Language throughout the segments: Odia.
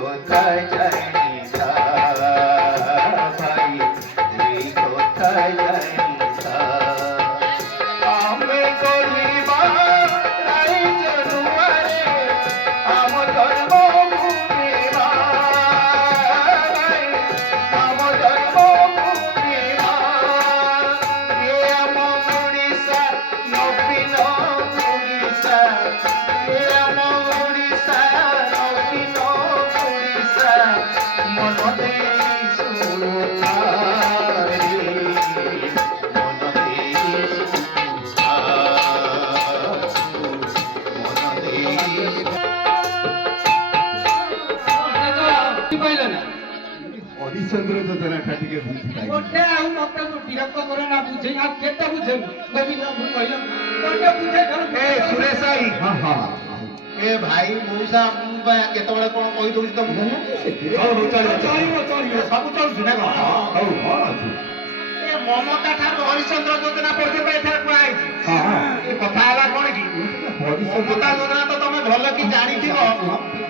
কোথায় যাই নিশা ভাই এই কোথায় যাই নিশা আমি গরিবা রাই জনুয়ারে আম জন্মভূমি ভাই আম জন্মভূমি ভাই এ আম ওড়িশা নবীন ওড়িশা এ আম ওড়িশা নবীন ওড়িশা মন দেই সুধারে মন দেই হরিশ্চন্দ্র যোজনাটা টিকে বুঝি পাই ওটা ଆଉ ମତେ ବିରକ୍ତ କରେ ନା ବୁଝେଇ ଆଉ କେତେ ବୁଝେଇବୁ ଗୋବିନ୍ଦ ମୁଁ କହିଲ ଗୋଟେ ବୁଝେଇ ଏ ସୁରେଶ ଭାଇ ହଁ ହଁ ଏ ଭାଇ ମଉସା ମୁଁ ବା କେତେବେଳେ କଣ କହି ଦଉଛି ତମକୁ ହଉ ହଉ ଚଳିବ ଚଳିବ ଚଳିବ ସବୁ ଚଳୁଛି ନା କଣ ହଉ ହଁ ଅଛି ଏ ମମତା ଠାରୁ ହରିଶ୍ଚନ୍ଦ୍ର ଯୋଜନା ପର୍ଯ୍ୟନ୍ତ ଏଠାରେ କୁହାଯାଇଛି ହଁ ହଁ ଏ କଥା ହେଲା କଣ କି ହରିଶ୍ଚନ୍ଦ୍ର ମମତା ଯୋଜନା ତ ତମେ ଭଲ କି ଜାଣିଥିବ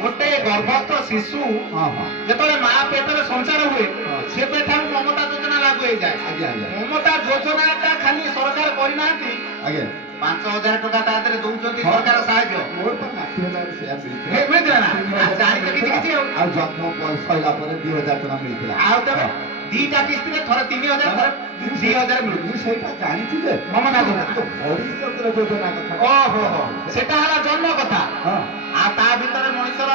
ଗୋଟେ ଗର୍ଭସ୍ଥ ଶିଶୁ ହଁ ହଁ ଯେତେବେଳେ ମା ପେଟରେ ସଞ୍ଚାର ହୁଏ ସେବେଠାରୁ ମମତା ଯୋଜନା ଲାଗୁ ହେଇଯାଏ ଆଜ୍ଞା ଆଜ୍ଞା ମମତା ଯୋଜନାଟା ଖାଲି ସରକାର କରିନାହାନ୍ତି ଆଜ୍ଞା 5,000 ଟଙ୍କା ତା ଦେହରେ ଦଉଛନ୍ତି ସରକାର ସାହାଯ୍ୟ ମୋର ତ ନାତି ହେଲା ସେୟା ମିଳିଥିଲା ମିଳିଥିଲା ନା ଜାଣିଛ କିଛି କିଛି ଆଉ ଜନ୍ମ ସରିଲା ପରେ 2,000 ଟଙ୍କା ମିଳିଥିଲା ଆଉ ତେବେ ଦିଟା କିସ୍ତିରେ ଥରେ 3,000 ଥରେ 2,000 ମିଳୁଛି ମୁଁ ସେଇଟା ଜାଣିଛି ଯେ ମମତା ଯୋଜନା ହରିଶ୍ଚନ୍ଦ୍ର ଯୋଜନା କଥା ଓହୋ ସେଟା ହେଲା ଜନ୍ମ କଥା ହଁ ଆଉ ତା ଭିତରେ ମଣିଷର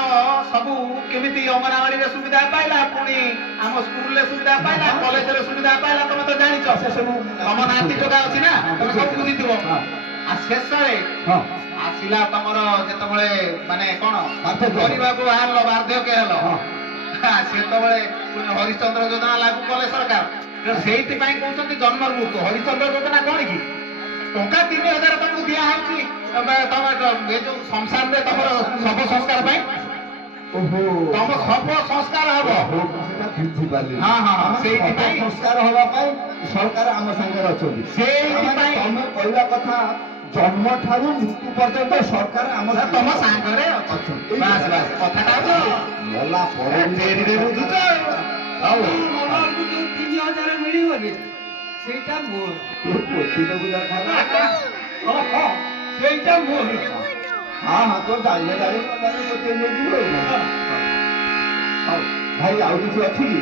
ସବୁ କେମିତି ଅଙ୍ଗନବାଡିରେ ସୁବିଧା ପାଇଲା ପୁଣି ଆମ ସ୍କୁଲରେ ସୁବିଧା ପାଇଲା କଲେଜରେ ସୁବିଧା ପାଇଲା ତମେ ତ ଜାଣିଛ ସେ ସବୁ ତମ ନାତି ଟୋକା ଅଛି ନା ତମେ ସବୁ ବୁଝିଥିବ ହଁ ଆଉ ଶେଷରେ ହଁ ଆସିଲା ତମର ଯେତେବେଳେ ମାନେ କଣ ବାର୍ଦ୍ଧକ୍ୟ। କରିବାକୁ ବାହାରିଲ ବାର୍ଦ୍ଧକ୍ୟ ହେଲ ହଁ ସେତେବେଳେ ପୁଣି ହରିଶ୍ଚନ୍ଦ୍ର ଯୋଜନା ଲାଗୁ କଲେ ସରକାର ତେଣୁ ସେଇଥିପାଇଁ କହୁଛନ୍ତି ଜନ୍ମରୁ ମୁକ୍ତ ହରିଶ୍ଚନ୍ଦ୍ର ଯୋଜନା କଣ କି ଟଙ୍କା 3,000 ତମକୁ ଦିଆହଉଛି ତମେ ଏ ଯୋଉ ସଂସାରରେ ତମର ଶବ ସଂସ୍କାର ପାଇଁ ଓହୋ ତମ ଶବ ସଂସ୍କାର ହବ ସେଟା ବୁଝିପାରିଲି ହଁ, ହଁ, ଆମ ସେଇଥିପାଇଁ- ସଂସ୍କାର ହବା ପାଇଁ ସରକାର ଆମ ସାଙ୍ଗରେ ଅଛନ୍ତି ସେଇଥିପାଇଁ- ତମେ କହିବା କଥା ଜନ୍ମ ଠାରୁ ମୃତ୍ୟୁ ପର୍ଯ୍ୟନ୍ତ ସରକାର ଆମ ତମ ସାଙ୍ଗରେ ଅଛନ୍ତି ବାସ୍ ବାସ୍ କଥାଟା ହଉଛି ଗଲା ପରେ ଡେରିରେ ବୁଝୁଛ ଆଉ ମନକୁ ଯୋଉ 3,000 ମିଳିବନି ସେଇଟା ମୋର ପୋତିଟାକୁ ସେଇଟା ମୋର ହଁ ହଁ ତୋ ଜାଣିଲେ ପୋତି ନେଇଯିବ ଆଉ। ହଉ ଭାଇ ଆଉ କିଛି ଅଛି କି